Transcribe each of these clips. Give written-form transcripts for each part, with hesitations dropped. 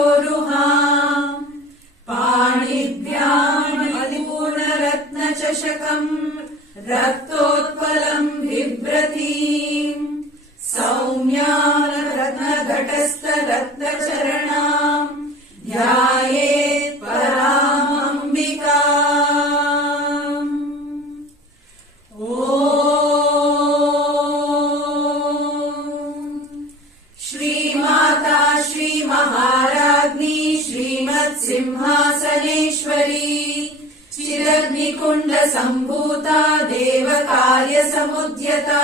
वक्षोरुहाम् पाणिभ्यामलिपूर्णरत्नचषकम् रक्तोत्पलम् बिभ्रतीम् सौम्याम् रत्नघटस्थरत्नचरणाम् ध्यायेत् परामम्बिकाम्। श्रीमाता श्रीमहाराज्ञी श्रीमत्सिंहासनेश्वरी चिरग्निकुण्ड सम्भूता देवकार्यसमुद्यता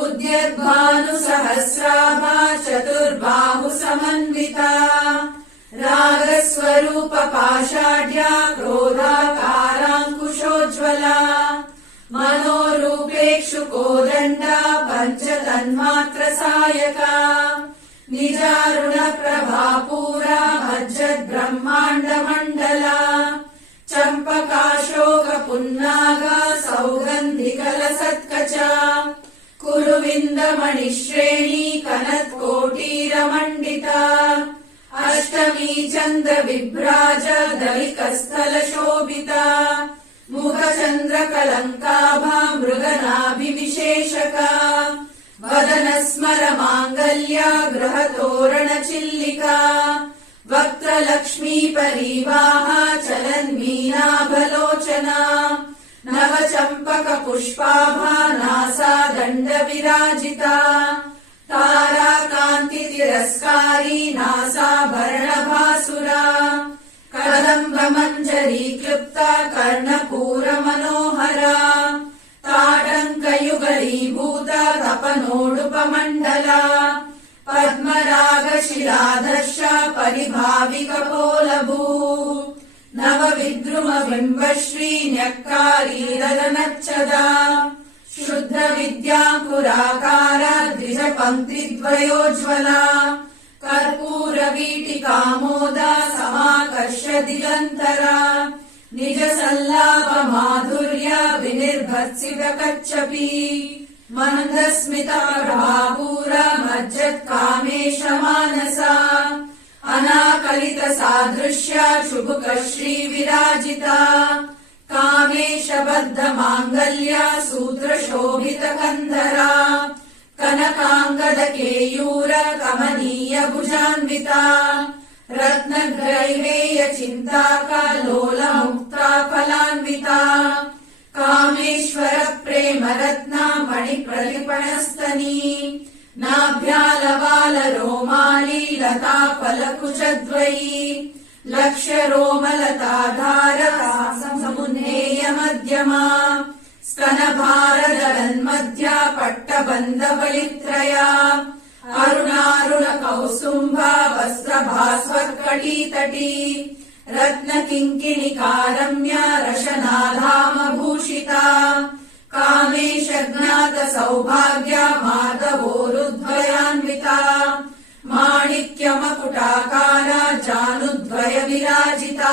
उद्यद्भानुसहस्राभा चतुर्बाहु समन्विता रागस्वरूप पाषाढ्या क्रोधाकाराङ्कुशोज्ज्वला मनोरूपेक्षु कोदण्डा पञ्चतन्मात्र सायका निजारुण प्रभापूरा मज्जद्ब्रह्माण्डमण्डला चम्पकाशोक पुन्नागा सौगन्धिकलसत्कचा कुरुविन्दमणिश्रेणी कनत्कोटीरमण्डिता अष्टमी चन्द्र विभ्राज दलिकस्थलशोभिता मुखचन्द्रकलङ्काभा मृगनाभिविशेषका वदनस्मर माङ्गल्या गृहतोरणचिल्लिका वक्त्रलक्ष्मी परीवाहा चलन्मीनाभलोचना नवचम्पक पुष्पाभा नासा दण्डविराजिता ताराकान्तितिरस्कारी नासाभरणभासुरा कदम्ब मञ्जरी क्लृप्ता कर्णपूरमनोहरा ताटङ्कयुगलीभूता तपनोडुपमण्डला पद्मरागशिलाधर्षा परिभाविकपोलभू नवविद्रुमबिम्बश्री न्यक्कारीरदनच्छदा शुद्धविद्याङ्कुराकारा द्विजपङ्क्तिद्वयोज्ज्वला कर्पूरवीटिकामोदा समाकर्ष्य दिगन्तरा निजसल्लापमाधुर्या विनिर्भत्सितकच्छपी मन्दस्मितप्रभापूरा मज्जत्कामेशमानसा अनाकलितसादृश्या चुबुकश्रीविराजिता कामेशबद्धमाङ्गल्या सूत्रशोभितकन्धरा कनकाङ्गदकेयूर कमनीय भुजान्विता रत्नग्रैवेय चिन्ताका लोलमुक्ता फलान्विता कामेश्वर प्रेम रत्ना मणिप्रलिपणस्तनी नाभ्यालवाल रोमाली लता फलकुचद्वयी लक्ष्य रोमलताधार समुन्नेय मध्यमा स्तनभारदलन्मध्या पट्टबन्धबलित्रया अरुणारुण कौसुम्भा वस्त्रभास्वत्कटीतटी रत्नकिङ्किणिकारम्या रशनाधामभूषिता कामेशज्ञात सौभाग्या माधवोरुद्वयान्विता माणिक्यमकुटाकारा जानुद्वय विराजिता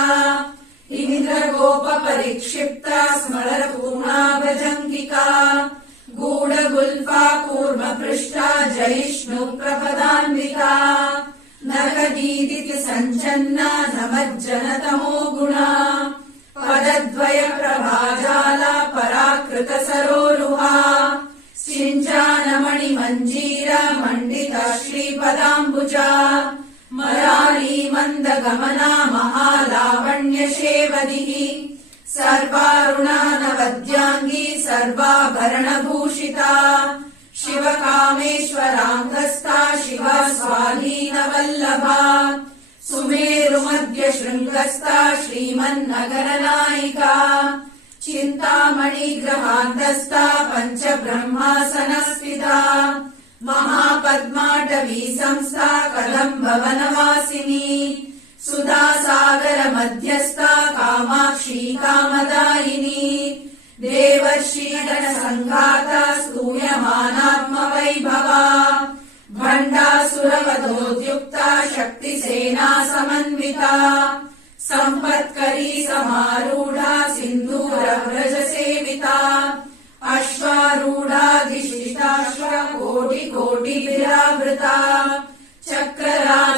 इन्द्रगोपपरिक्षिप्ता स्मरपूर्णाभजङ्गिका गूढगुल्फा कूर्मपृष्ठा जयिष्णुप्रपदान्विता नखदीदिति सञ्चन्ना नमज्जनतमो गुणा पदद्वय प्रभाजाला पराकृत सरोरुहा सिञ्चानमणिमञ्जीरा मण्डिता श्रीपदाम्बुजा मरारी मन्दगमना महालावण्यशेवदिः सर्वारुणानवद्यांगी सर्वाभरणभूषिता शिवकामेश्वराङ्गस्था शिव स्वाधीनवल्लभा सुमेरुमध्य शृङ्गस्था श्रीमन्नगरनायिका चिन्तामणिग्रहान्तस्था पञ्चब्रह्मासनस्थिता महापद्माटवी संस्था कदम्बवनवासिनी सुधासागर मध्यस्था कामाक्षी कामदायिनी देवर्षिगण सङ्घाता स्तूयमानात्मवैभवा भण्डासुरवधोद्युक्ता शक्तिसेना समन्विता सम्पत्करी समारूढा सिन्दूरव्रजसेविता अश्वारूढाधिष्ठिताश्वकोटिकोटिभिरावृता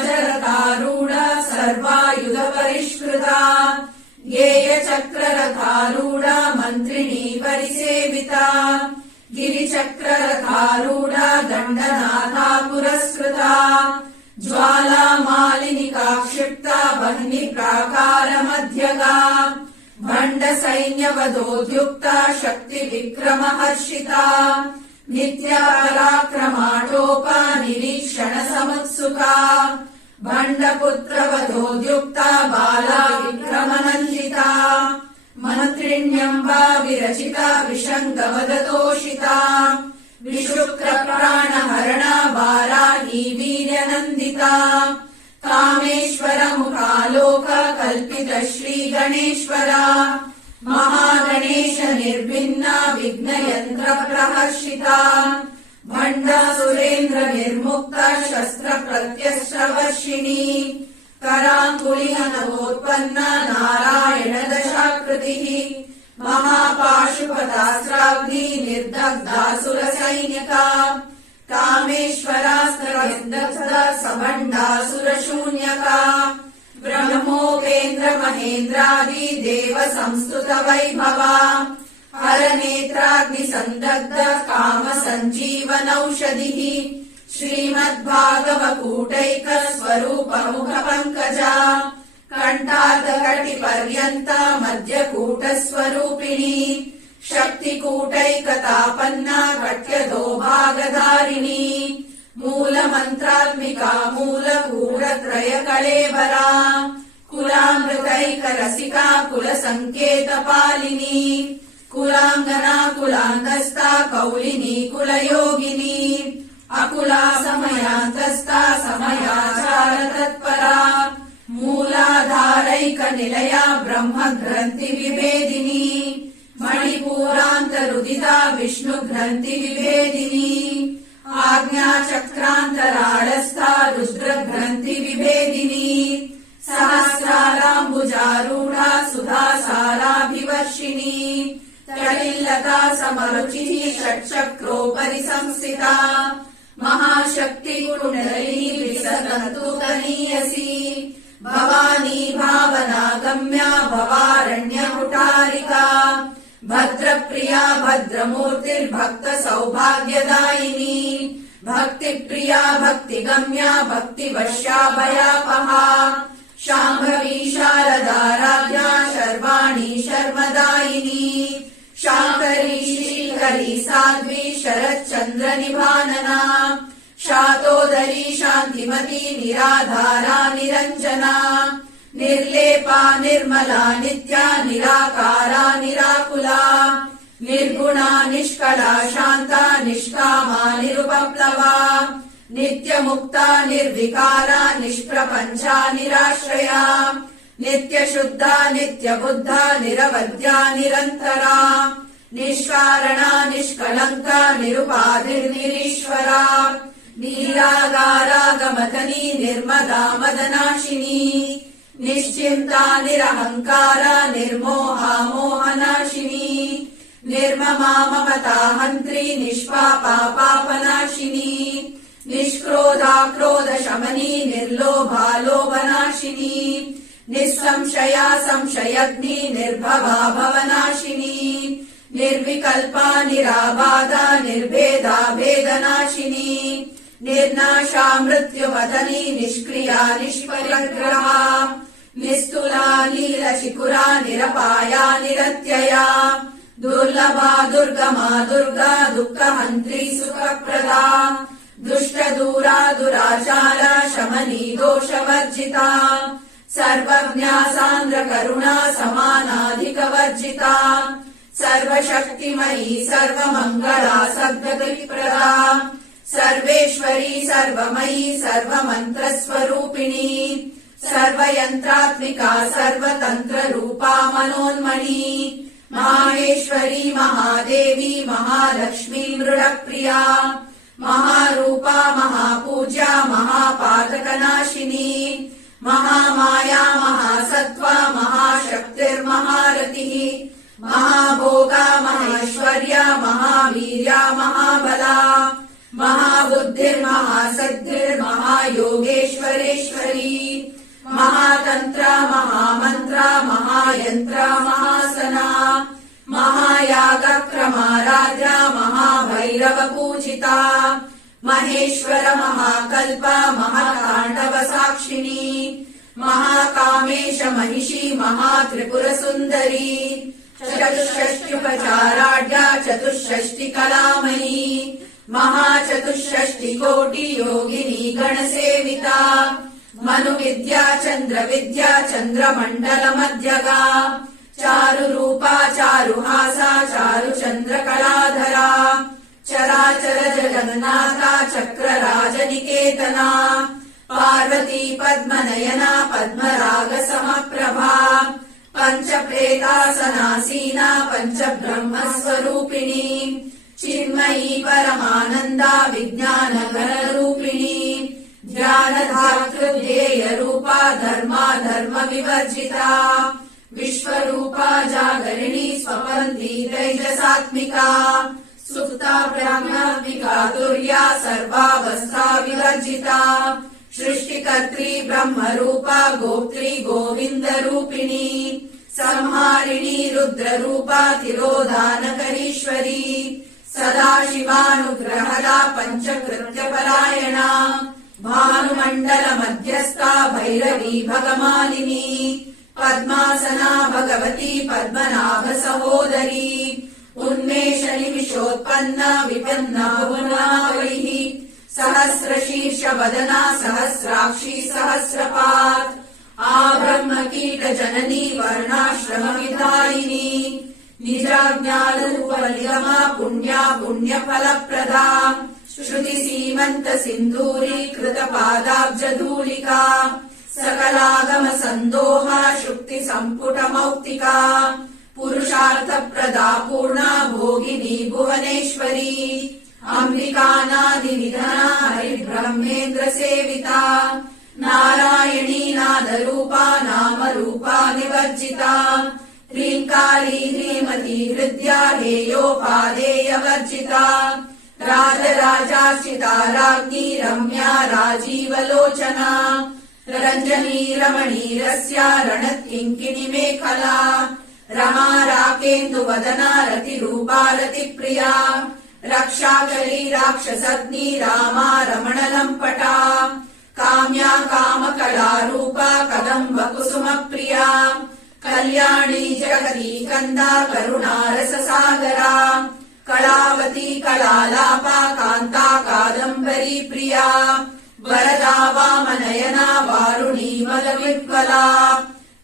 चक्रराजरथारूढा सर्वायुधपरिष्कृता गेयचक्ररथारूढा मन्त्रिणी परिसेविता गिरिचक्ररथारूढा दण्डनाथा पुरस्कृता ज्वालामालिनिका क्षिप्ता वह्निप्राकारमध्यगा भण्डसैन्यवधोद्युक्ता शक्तिविक्रमहर्षिता नित्यपराक्रमाटोपा निरीक्षणसमुत्सुका भण्डपुत्रवधोद्युक्ता बाला विक्रमनन्दिता मन्त्रिण्यम्बा विरचिता विशङ्कवदतोषिता विशुक्रप्राणहरणा वाराही वीर्यनन्दिता कामेश्वरमुखालोका कल्पित श्रीगणेश्वरा महागणेश निर्भिन्ना विघ्नयन्त्रप्रहर्षिता भण्डासुरेन्द्र निर्मुक्ता शस्त्रप्रत्यस्त्रवर्षिणी कराङ्गुलिनवोत्पन्ना नारायण दशाकृतिः महापाशुपतास्त्राग्नि निर्दग्धासुरसैनिका कामेश्वरास्त्रविदग्धा सभण्डासुरशून्यका ब्रह्मोपेन्द्र महेन्द्रादि देव संस्तुत वैभवा हरनेत्राग्निसन्दग्ध काम सञ्जीवनौषधिः श्रीमद्भागवकूटैक स्वरूप मुख पङ्कजा कण्ठार्धकटिपर्यन्ता मध्यकूटस्वरूपिणी शक्तिकूटैकतापन्ना कट्यधोभागधारिणी मूलमन्त्रात्मिका मूलकूटत्रयकळेबरा कुलामृतैकरसिका कुलसङ्केतपालिनी कुलाङ्गना कुलान्तस्था कौलिनी कुलयोगिनी अकुला समयान्तस्था समयाचारतत्परा मूलाधारैकनिलया ब्रह्मग्रन्थिविभेदिनी मणिपूरान्तरुदिता विष्णुग्रन्थिविभेदिनी आज्ञाचक्रान्तराळस्था रुद्रग्रन्थिविभेदिनी सहस्राराम्बुजारूढा सुधासाराभिवर्षिणी तडिल्लता समरुचिः षट्चक्रोपरि संस्थिता महाशक्तिकुण्डलिनी विसदन्तु कनीयसी भवानी भावनागम्या भवारण्यकुटारिका भद्रप्रिया भद्रमूर्तिर्भक्त सौभाग्यदायिनी भक्तिप्रिया भक्तिगम्या भक्तिवश्या भयापहा शाम्भवी शारदाराध्या शर्वाणी शर्मदायिनी शाकरी श्रीकरी साध्वी शरच्चन्द्र निभानना शातोदरी शान्तिमती निराधारा निरञ्जना निर्लेपा निर्मला नित्या निराकारा निराकुला निर्गुणा निष्कला शान्ता निष्कामा निरुपप्लवा नित्यमुक्ता निर्विकारा निष्प्रपञ्चा निराश्रया नित्यशुद्धा नित्यबुद्धा निरवध्या निरन्तरा निष्कारणा निष्कलङ्का निरुपाधिर्निरीश्वरा नीरागारागमथनी निर्मदा मदनाशिनी निश्चिन्ता निरहङ्कारा निर्मोहा मोहनाशिनी निर्ममा ममता हन्त्री निष्पापा पापनाशिनी निष्क्रोधा क्रोधशमनी निर्लोभा लोभनाशिनी निःसंशया संशयग्नि निर्भवा भवनाशिनी निर्विकल्पा निराबाधा निर्भेदा भेदनाशिनी निर्नाशा मृत्युपतनी निष्क्रिया निष्परिग्रहा निस्तुला निर्मला नीलशिखुरा निरपाया निरत्यया दुर्लभा दुर्गमा दुर्गा दुःखहन्त्री सुखप्रदा दुष्टदूरा दुराचारा शमनी दोषवर्जिता सर्वज्ञा सान्द्रकरुणा समानाधिकवर्जिता सर्वशक्तिमयी सर्वमङ्गला सद्गतिप्रदा सर्वेश्वरी सर्वमयी सर्वमन्त्रस्वरूपिणी सर्वयन्त्रात्मिका सर्वतन्त्ररूपा मनोन्मणी माहेश्वरी महादेवी महालक्ष्मी मृडप्रिया महारूपा महापूज्या महापातकनाशिनी महामाया महासत्त्वा महाशक्तिर्महारतिः महाभोगा महेश्वर्या महावीर्या महाबला महाबुद्धिर्महासिद्धिर्महायोगेश्वरेश्वरी महातन्त्रा महामन्त्रा महायन्त्रा महासना महायागक्रमाराध्या महाभैरवपूजिता महेश्वर महाकल्पा महाताण्डवसाक्षिणी महाकामेश महिषी महात्रिपुरसुन्दरी चतुष्षष्ट्युपचाराढ्या चतुष्षष्टिकलामयी महाचतुष्षष्टिकोटियोगिनी गणसेविता मनुविद्या चन्द्रविद्या चन्द्रमण्डलमध्यगा चारुरूपा चारुहासा चारुचन्द्रकलाधरा चराचर जगन्नाथा चक्रराजनिकेतना पार्वती पद्मनयना पद्मरागसमप्रभा पञ्चप्रेतासनासीना पञ्चब्रह्मस्वरूपिणी चिन्मयी परमानन्दा विज्ञानघनरूपिणी ध्यानधातृध्येयरूपा धर्मा धर्मविवर्जिता विश्वरूपा जागरिणी स्वपन्थी तैजसात्मिका सुप्ता ब्रह्मात्मिका तुर्या सर्वावस्था विवर्जिता सृष्टिकर्त्री ब्रह्मरूपा गोप्त्री गोविन्दरूपिणी संहारिणी रुद्ररूपा तिरोधानकरीश्वरी सदाशिवानुग्रहदा पञ्चकृत्यपरायणा भानुमण्डलमध्यस्था भैरवी भगमालिनी पद्मासना भगवती पद्मनाभसहोदरी उन्मेषनिमिषोत्पन्ना विपन्ना भुवनावलिः सहस्रशीर्षवदना सहस्राक्षी सहस्रपात् आब्रह्मकीटजननी वर्णाश्रमविधायिनी निजाज्ञानरूपनिगमा पुण्या पुण्यफलप्रदा श्रुतिसीमन्तसिन्दूरीकृतपादाब्जधूलिका सकलागमसन्दोहा शुक्तिसम्पुटमौक्तिका पुरुषार्थप्रदा पूर्णा भोगिनी भुवनेश्वरी अम्बिकानादिनिधना हरिब्रह्मेन्द्रसेविता नारायणी नादरूपा नामरूपा निवर्जिता ह्रीङ्कारी ह्रीमती हृद्या हेयोपादेयवर्जिता राजराजार्चिता राज्ञी रम्या राजीवलोचना रञ्जनी रमणीरस्या रणत्किङ्किणी मेखला रमा राकेन्दुवदना रतिरूपा रतिप्रिया रक्षाकली राक्षसग्नी रामा रमणलम्पटा काम्या कामकलारूपा कदम्बकुसुमप्रिया कल्याणी जगती कन्दा करुणारससागरा कलावती कलालापा कान्ता कादम्बरी प्रिया वरदा वामनयना वारुणी मदविह्वला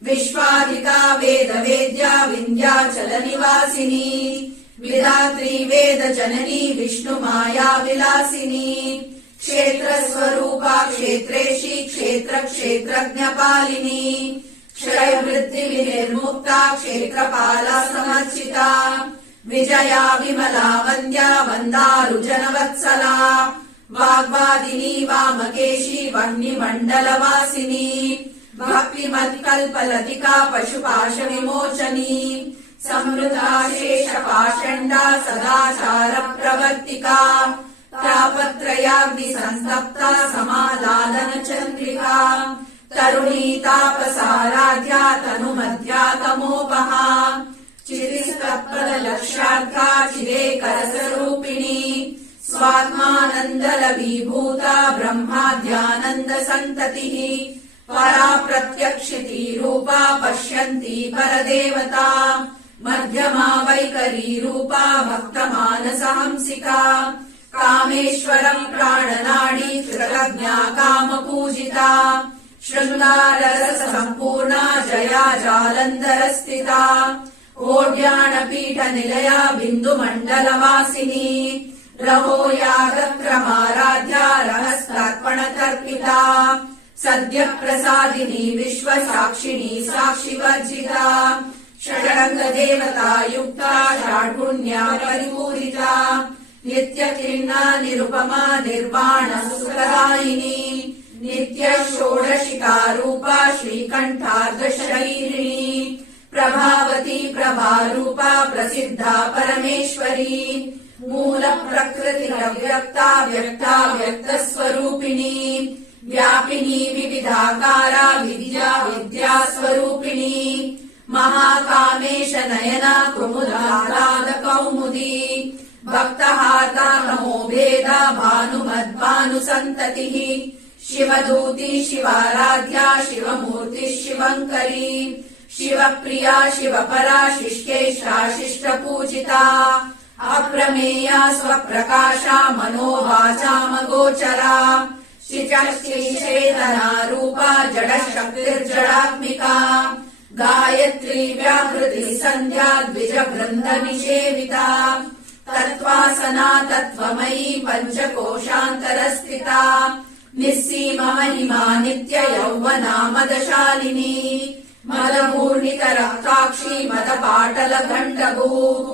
विश्वाधिका वेदवेद्या विन्ध्याचलनिवासिनी विधात्री वेदजननी विष्णुमाया विलासिनी क्षेत्रस्वरूपा क्षेत्रेशी क्षेत्रक्षेत्रज्ञपालिनी क्षयवृद्धिविनिर्मुक्ता क्षेत्रपाला समर्चिता विजया विमला वन्द्या वन्दारुजनवत्सला वाग्वादिनी वामकेशी वह्निमण्डलवासिनी भक्तिमत्कल्पलतिका पशुपाशविमोचनी संवृता शेषपाषण्डा सदाचारप्रवर्तिका तापत्रयाग्निसन्तप्ता समालालनचन्द्रिका तरुणी तापसाराध्या तनुमध्या तमोपहा चितिस्तत्पदलक्ष्यार्था चिरेकरसरूपिणी स्वात्मानन्दलवीभूता ब्रह्माद्यानन्दसन्ततिः परा प्रत्यक्षिती रूपा पश्यन्ती परदेवता मध्यमा वैकरी रूपा भक्तमानसहंसिका कामेश्वरम् प्राणनाडी कृतज्ञा कामपूजिता शृङ्गाररस सम्पूर्णा जया जालन्धरस्थिता ओड्याणपीठनिलया बिन्दुमण्डलवासिनी रहो यागक्रमाराध्या रहस्तार्पणतर्पिता सद्यप्रसादिनी विश्वसाक्षिणी साक्षिवर्जिता षडङ्गदेवता युक्ता षाड्गुण्या परिपूरिता नित्यक्लिन्ना निरुपमा निर्वाण सुखदायिनी नित्य षोडशिका रूपा श्रीकण्ठार्धशरीरिणी प्रभावती प्रभारूपा प्रसिद्धा परमेश्वरी मूल प्रकृतिरव्यक्ता व्यक्ता व्यक्तस्वरूपिणी व्यापिनी विविधाकारा विद्या विद्यास्वरूपिणी महाकामेश नयना कुमुदाहलाद कौमुदी भक्तहाता नमो भेदा भानुमद्भानुसन्ततिः शिवदूती शिवाराध्या शिवमूर्ति शिवङ्करी शिवप्रिया शिवपरा शिष्येष्टा शिष्टपूजिता अप्रमेया स्वप्रकाशा मनोवाचामगोचरा शिचेतना रूपा जडशक्तिर्जडात्मिका गायत्री व्याहृति सन्ध्या द्विजवृन्दनिषेविता तत्त्वासना तत्त्वमयी पञ्चकोशान्तरस्थिता निस्सीम महिमा नित्य यौवना मदशालिनी मदमूर्णितरक्ताक्षी मदपाटलघण्टभूः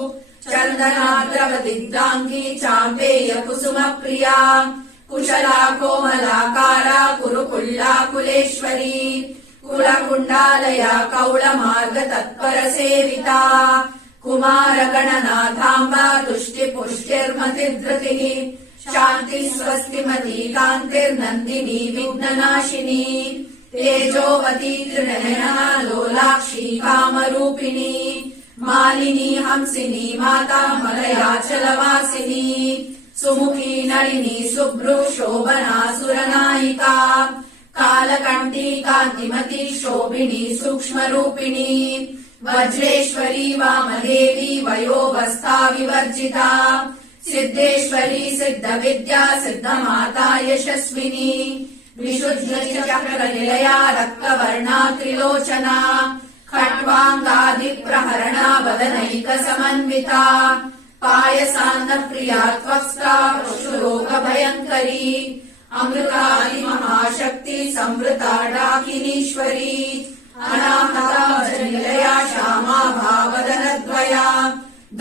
चन्दनाद्रवदिग्धाङ्गी चाम्पेय कुसुमप्रिया कुशला कोमलाकारा कुरुकुल्ला कुलेश्वरी कुलकुण्डालया कौलमार्ग तत्परसेविता कुमारगणनाथाम्बा तुष्टिपुष्टिर्मतिधृतिः शान्ति स्वस्तिमती कान्तिर्नन्दिनी विघ्ननाशिनी तेजोवती त्रिनयना लोलाक्षी कामरूपिणी मालिनी हंसिनी माता मलयाचलवासिनी सुमुखी नलिनी शुभ्रू शोभना सुरनायिका कालकण्ठी कान्तिमती शोभिनी सूक्ष्मरूपिणी वज्रेश्वरी वामदेवी वयोवस्था विवर्जिता सिद्धेश्वरी सिद्धविद्या सिद्धमाता यशस्विनी विशुद्धचक्रनिलया रक्तवर्णा त्रिलोचना खट्वाङ्गादिप्रहरणा वदनैकसमन्विता पायसान्नप्रिया त्वक्स्था पशुरोगभयङ्करी अमृतादिमहाशक्ति संवृता डाकिनीश्वरी अनाहता निलया श्यामा भावदनद्वया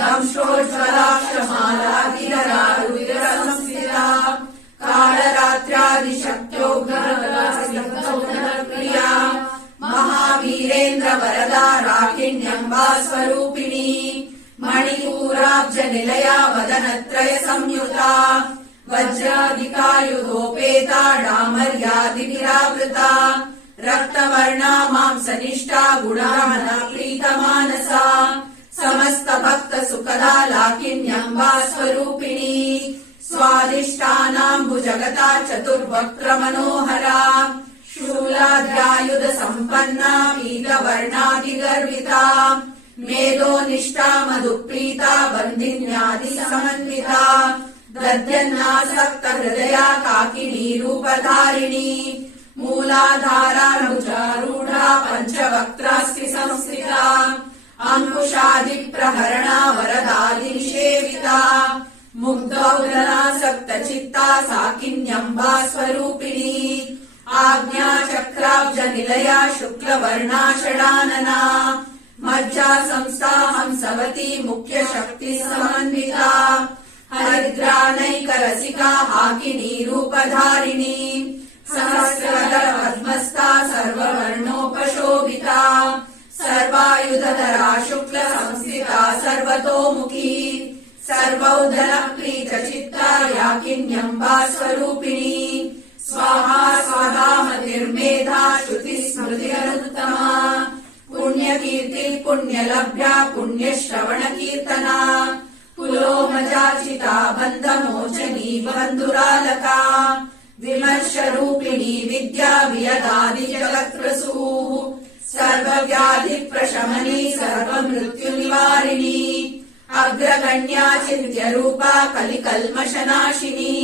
दंशोज्ज्वलाक्षमालाधिरा रुद्रसंस्थिता कालरात्र्यादिशक्त्योग्रप्रिया महावीरेन्द्र वरदा राकिण्यम्बा स्वरूपिणी मणिपूराब्ज निलया वदनत्रय संयुता वज्रादिकायुधोपेता डामर्यादिभिरावृता रक्तवर्णा मांसनिष्ठा गुणामना प्रीतमानसा समस्त भक्त सुखदा लाकिन्यम्बा स्वरूपिणी स्वादिष्टानाम्बुजगता चतुर्वक्त्र मनोहरा शूलाद्यायुध सम्पन्ना पीतवर्णादिगर्विता मेधोनिष्ठा मधुप्रीता बन्दिन्यादिसमन्विता दध्यन्नासक्त हृदया काकिनी रूपधारिणी मूलाधारानुजारूढा पञ्चवक्त्रास्ति संस्थिता अंकुशादिप्रहरणा वरदादिनिषेविता मुग्धौदनासक्तचित्ता साकिन्यम्बा स्वरूपिणी आज्ञाचक्राब्ज निलया शुक्लवर्णा षडानना मज्जा संस्था हंसवती मुख्य शक्ति समन्विता हरिद्रानैकरसिका हाकिनी रूपधारिणी सहस्रदल पद्मस्था सर्ववर्णोपशोभिता सर्वायुधधरा शुक्ल संस्थिता सर्वतोमुखी सर्वौधन प्रीतचित्ता याकिन्यम्बा स्वरूपिणी स्वाहा स्वाहा मतिर्मेधा श्रुति स्मृतिरुत्तमा पुण्यकीर्ति पुण्यलभ्या पुण्यश्रवण कीर्तना पुलोमजाचिता बन्धमोचनी बन्धुरालका विमर्शरूपिणी विद्या वियदादिजगत्प्रसूः सर्वव्याधिप्रशमनी सर्वमृत्युनिवारिणी अग्रगण्या चिन्त्यरूपा कलिकल्मषनाशिनी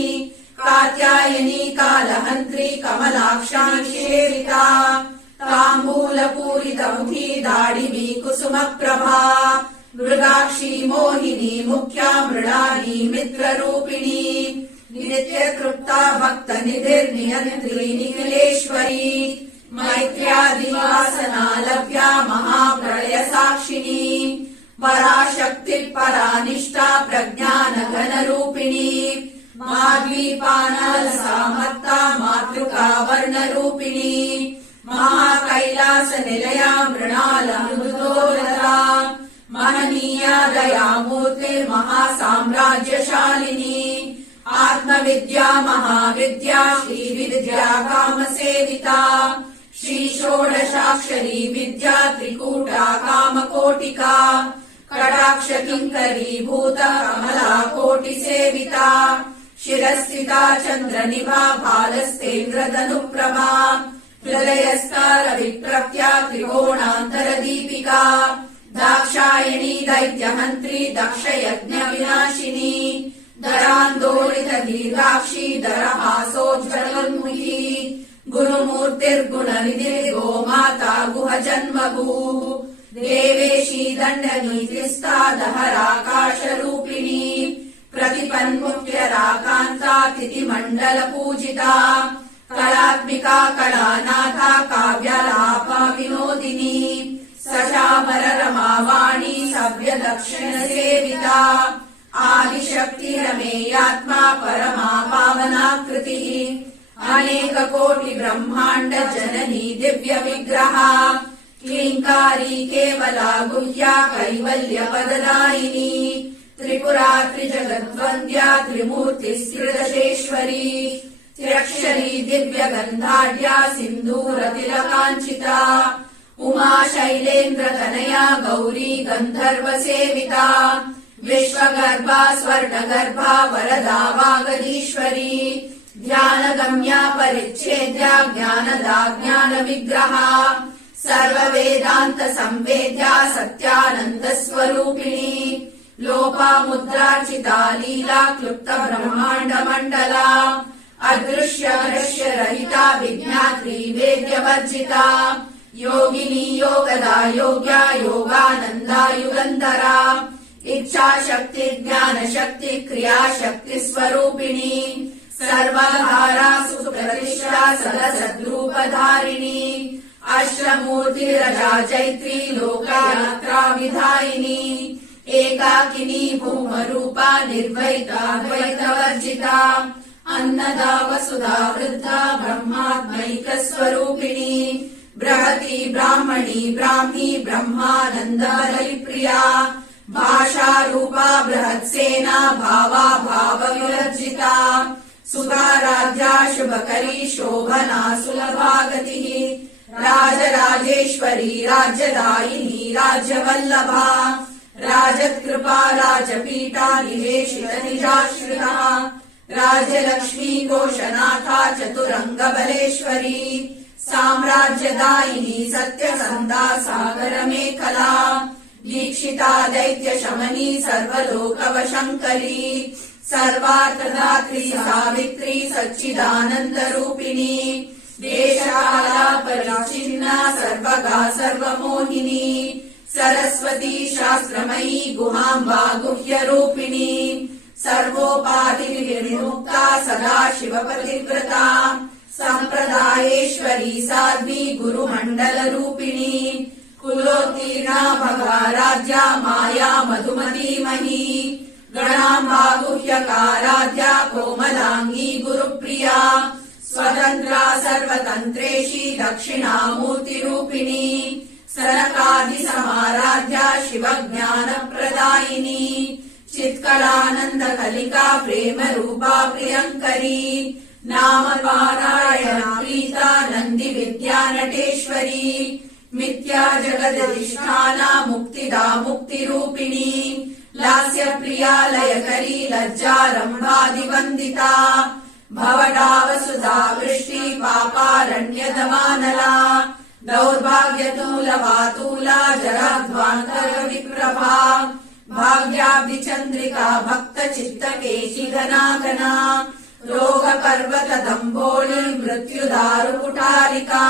कात्यायनी कालहन्त्री कमलाक्षाङ्गेरिता ताम्बूलपूरितमुखी दाडिमी कुसुमप्रभा मृगाक्षी मोहिनी मुख्या मृडानी मित्ररूपिणी नित्यतृप्ता भक्तनिधिर्नियन्त्री निखिलेश्वरी मैत्र्यादिवासना लभ्या महाप्रलयसाक्षिणी पराशक्तिः परानिष्ठा प्रज्ञानघनरूपिणी माध्वीपानलसामत्ता मातृका वर्णरूपिणी महाकैलासनिलया मृणालमृदोलता महनीया दयामूर्ते महासाम्राज्यशालिनी आत्मविद्या महाविद्या श्रीविद्या कामसेविता श्रीषोडशाक्षरी विद्या त्रिकूटा कामकोटिका कटाक्ष किङ्करीभूत कमला कोटिसेविता शिरस्थिता चन्द्रनिभा भालस्तेन्द्रधनुप्रभा हृदयस्तारविप्रत्या त्रिकोणान्तरदीपिका दाक्षायणी दैत्यहन्त्री दक्षयज्ञविनाशिनी दरान्दोलितदीर्घाक्षी दरहासोज्ज्वलोन्मुखी गुरुमूर्तिर्गुणनिधिर्गोमाता गुहजन्मभूः देवेशी दण्डनीतिस्था दहराकाशरूपिणी प्रतिपन्मुख्यराकान्ता तिथिमण्डलपूजिता कलात्मिका कलानाथा काव्यालापा विनोदिनी सचामररमावाणी सव्यदक्षिणसेविता आदिशक्तिरमेयात्मा परमा पावनाकृतिः अनेककोटि ब्रह्माण्ड जननी दिव्यविग्रहा क्लीङ्कारी केवला गुह्या कैवल्यपददायिनी त्रिपुरा त्रिजगद्वन्द्या त्रिमूर्तिस्त्रिदशेश्वरी त्र्यक्षरी दिव्यगन्धाढ्या सिन्दूरतिलकाञ्चिता उमा शैलेन्द्रतनया गौरी गन्धर्वसेविता विश्वगर्भा स्वर्णगर्भा वरदा वागदीश्वरी ध्यानगम्या परिच्छेद्या ज्ञानदा ज्ञानविग्रहा सर्ववेदान्तसंवेद्या सत्यानन्दस्वरूपिणी लोपामुद्रार्चिता लीला क्लुप्त ब्रह्माण्डमण्डला अदृश्य दृश्यरहिता विज्ञात्री वेद्यवर्जिता योगिनी योगदा योग्या योगानन्दा युगन्धरा इच्छाशक्ति ज्ञानशक्ति क्रियाशक्ति स्वरूपिणी सर्वधारा सुप्रतिष्ठा सदसद्रूपधारिणी अश्रमूर्तिरजा चैत्री लोकयात्रा विधायिनी एकाकिनी भूमरूपा निर्वैता द्वैतवर्जिता अन्नदा वसुधा वृद्धा ब्रह्मात्मैकस्वरूपिणी बृहती ब्राह्मणी ब्राह्मी ब्रह्मानन्दबलिप्रिया भाषारूपा बृहत्सेना भावा भावविवर्जिता सुताराध्या शुभकरी शोभना सुलभागतिः राजराजेश्वरी राज्यदायिनी राज्यवल्लभा राजत्कृपा राजपीठा निवेशित निजाश्रितः राजलक्ष्मी कोशनाथा चतुरङ्गबलेश्वरी साम्राज्यदायिनी सत्यसन्धा सागरमेखला दीक्षिता दैत्यशमनी सर्वलोकवशङ्करी सर्वार्थदात्री सावित्री सच्चिदानन्दरूपिणी देशकाला परिच्छिन्ना सर्वगा सर्वमोहिनी सरस्वती शास्त्रमयी गुहाम्बा गुह्यरूपिणी सर्वोपाधिर्विमुक्ता सदा शिवपतिव्रता सम्प्रदायेश्वरी साध्वी गुरुमण्डलरूपिणी कुलोत्तीर्णा भगाराध्या माया मधुमतीमही गणाम्बा गुह्यकाराध्या कोमलाङ्गी गुरुप्रिया स्वतन्त्रा सर्वतन्त्रेशी दक्षिणामूर्तिरूपिणी सरकादिसमाराध्या शिवज्ञानप्रदायिनी चित्कलानन्दकलिका प्रेमरूपा प्रियङ्करी नामपारायणा प्रीता नन्दिविद्या नटेश्वरी मिथ्या जगदधिष्ठाना मुक्तिदा मुक्तिरूपिणी लास्यप्रिया लयकरी लज्जारम्भादिवन्दिता भवडावसुधा वृष्टि पापारण्यदमानला दौर्भाग्यतूलवातूला जराध्वान्तरविप्रभा भाग्याब्धिचन्द्रिका भक्तचित्तकेशिघनाघना रोगपर्वतदम्भोळी मृत्युदारुकुटारिका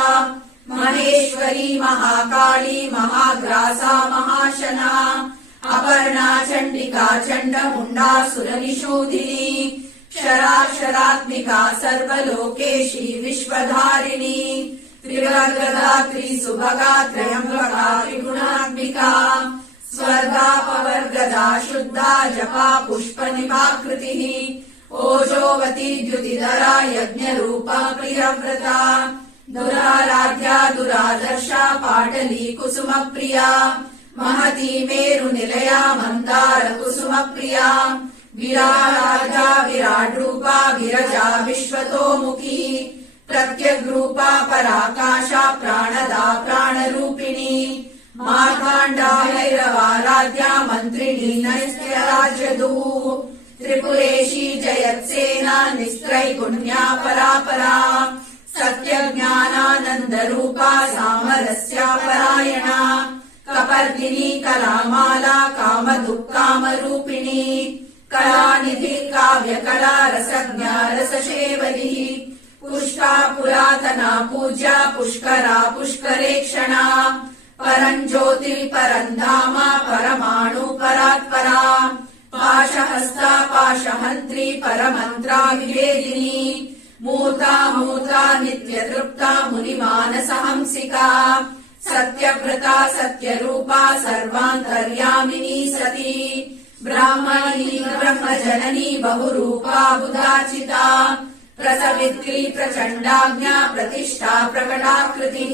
महेश्वरी महाकाली महाग्रासा महाशना अपर्णा चण्डिका चण्डमुण्डासुरनिषूदिनी शराशरात्मिका सर्वलोकेशी विश्वधारिणी त्रिवर्गदात्री सुभगा त्रयम्बका त्रिगुणात्मिका स्वर्गापवर्गदा शुद्धा जपा पुष्पनिभाकृतिः ओजोवती द्युतिधरा यज्ञरूपा प्रियव्रता दुराराध्या दुरादर्शा पाटली कुसुमप्रिया महती मेरुनिलया मन्दार कुसुमप्रिया विराराजा विराड्रूपा विरजा विश्वतोमुखी प्रत्यग्रूपा पराकाशा प्राणदा प्राणरूपिणी मार्ताण्डा भैरवाराध्या मन्त्रिणी नैस्त्यराज्यदुः त्रिपुरेशी जयत्सेना निस्त्रैगुण्या परापरा सत्यज्ञानानन्दरूपा सामरस्या परायणा कपर्दिनी कलामाला कामदुःखामरूपिणी कलानिधि काव्यकला रसज्ञा रससेवलिः पुष्पा पुरातना पूज्या पुष्करा पुष्करेक्षणा परम् ज्योतिः परम् धाम परमाणु परात्परा पाशहस्ता पाशहन्त्री परमन्त्रा विभेदिनी मूर्ता मूर्ता नित्यतृप्ता मुनिमानसहंसिका सत्यव्रता सत्यरूपा सर्वान्तर्यामिनी सती ब्राह्मणी ब्रह्मजननी बहुरूपा बुधाचिता प्रसवित्री प्रचण्डाज्ञा प्रतिष्ठा प्रकटाकृतिः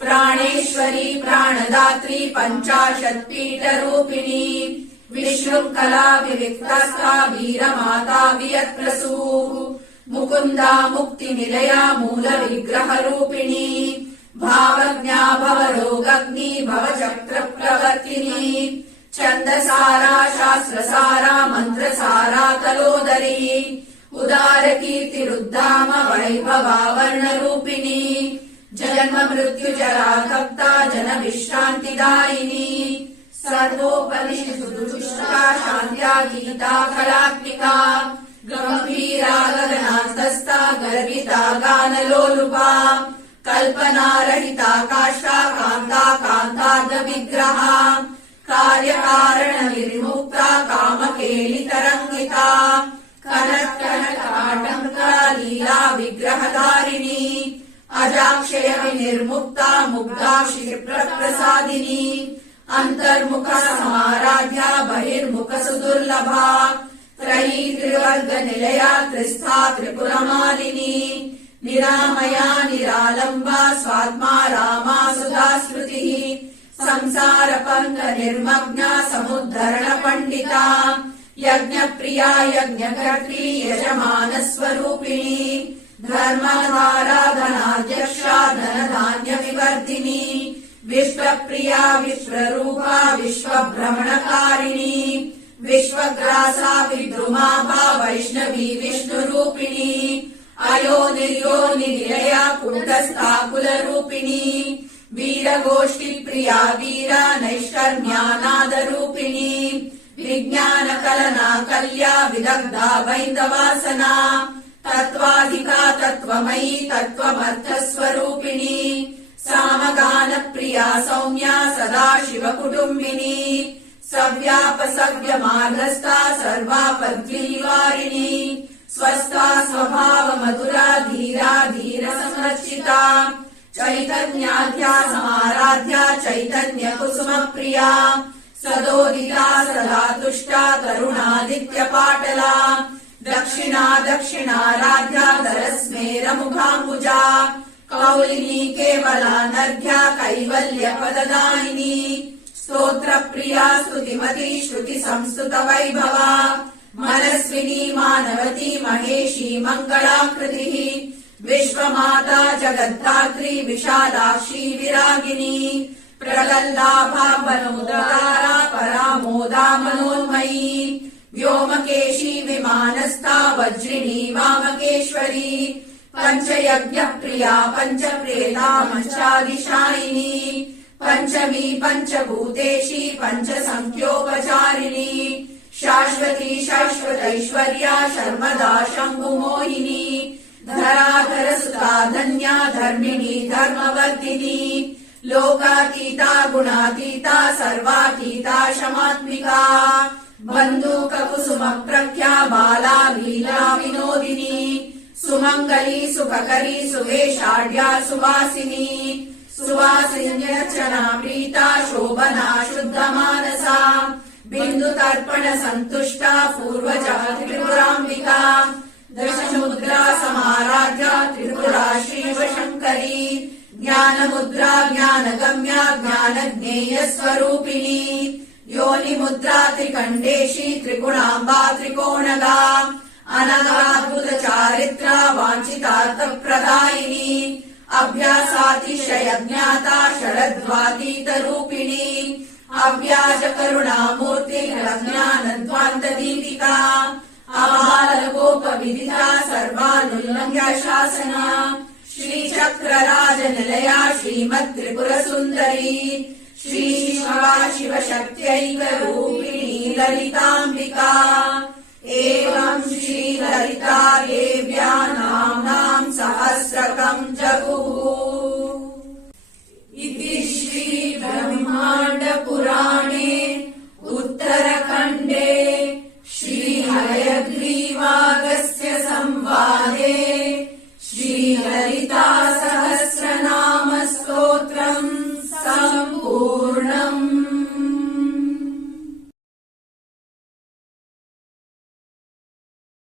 प्राणेश्वरी प्राणदात्री पञ्चाशत्पीठरूपिणी विशृङ्खला विविक्तस्था वीरमाता वियत्प्रसूः मुकुन्दा मुक्तिनिलया मूलविग्रहरूपिणी भावज्ञा भवरोगग्नि भवचक्रप्रवर्तिनी छन्दसारा शास्त्रसारा मन्त्रसारा तलोदरी उदारकीर्तिरुद्धाम वैभवा वर्णरूपिणी जन्म मृत्युजरा तप्ता जनविश्रान्तिदायिनी सर्वोपनिषदुष्टा शान्त्या गीता कलात्मिका गम्भीरा गगनान्तस्था गर्विता गानलोलुपा कल्पनारहिता काष्ठा कान्ता कान्तार्धविग्रहा कार्यकारणविर्मुक्ता कामकेलितरङ्गिता कनत्कनकाटङ्का लीला विग्रहधारिणी अजाक्षय विनिर्मुक्ता मुग्धा क्षिप्रप्रसादिनी अन्तर्मुखा समाराध्या बहिर्मुख सुदुर्लभा त्रयी त्रिवर्गनिलया त्रिस्था त्रिपुरमालिनी निरामया निरालम्बा स्वात्मा रामा सुधा स्मृतिः संसारपङ्क निर्मग्ना समुद्धरण पण्डिता यज्ञप्रिया यज्ञकर्त्री यजमानस्वरूपिणी धर्मधाराधनाध्यक्षा धनधान्यविवर्धिनी विश्वप्रिया विश्वरूपा विश्वभ्रमणकारिणी विश्वग्रासा विद्रुमाभा वैष्णवी विष्णुरूपिणी अयोनिर्योनिनिलया कुण्डस्था कुलरूपिणी वीरगोष्ठिप्रिया वीरा नैष्कर्म्यानादरूपिणी विज्ञानकलना कल्या विदग्धा वैन्दवासना तत्त्वाधिका तत्त्वमयी तत्त्वमर्थस्वरूपिणी सामगानप्रिया सौम्या सदाशिवकुटुम्बिनी सव्यापसव्यमार्गस्था सर्वापद्विनिवारिणी स्वस्था स्वभावमधुरा धीरा धीरसंरचिता चैतन्याध्या समाराध्या चैतन्यकुसुमप्रिया सदोदिता सदा तुष्टा तरुणादित्यपाटला दक्षिणा दक्षिणाराध्या धरस्मेरमुखाम्बुजा कौलिनी केवलानर्घ्या कैवल्यपददायिनी स्तोत्रप्रिया स्तुतिमती श्रुतिसंस्तुतवैभवा मनस्विनी मानवती महेशी मङ्गलाकृतिः विश्वमाता जगद्धात्री विशालाक्षी विरागिनी प्रगल्लाभा मनोदारा परामोदा मनोन्मयी व्योमकेशी विमानस्था वज्रिणी वामकेश्वरी पञ्चयज्ञ प्रिया पञ्चप्रेता पञ्चादिशायिनी पञ्चमी पञ्चभूतेशी पञ्चसंख्योपचारिणी शाश्वती शाश्वतैश्वर्या शर्मदा शम्भुमोहिनी धराधरसुता धन्या धर्मिणी धर्मवर्धिनी लोकातीता गुणातीता सर्वातीता शमात्मिका बन्धूककुसुमप्रख्या बाला लीला विनोदिनी सुमङ्गली सुखकरी सुवेशाढ्या सुवासिनी सुवासिन्यर्चना प्रीता शोभना शुद्धमानसा बिन्दुतर्पण सन्तुष्टा पूर्वजा त्रिपुराम्बिका दशमुद्रा समाराध्या त्रिपुरा श्रीवशङ्करी ज्ञानमुद्रा ज्ञानगम्या ज्ञानज्ञेयस्वरूपिणी योनिमुद्रा त्रिकण्डेशी त्रिगुणाम्बा त्रिकोणगा अनघाद्भुत चारित्रा वाञ्छितार्थप्रदायिनी अभ्यासातिशयज्ञाता षडध्वातीतरूपिणी अव्याज करुणामूर्तिरज्ञानध्वान्तदीपिका अबालगोपविदिता सर्वानुल्लङ्घ्य शासना श्रीचक्रराजनिलया श्रीमत्त्रिपुरसुन्दरी श्री शिवशक्त्यैकरूपिणी ललिताम्बिका।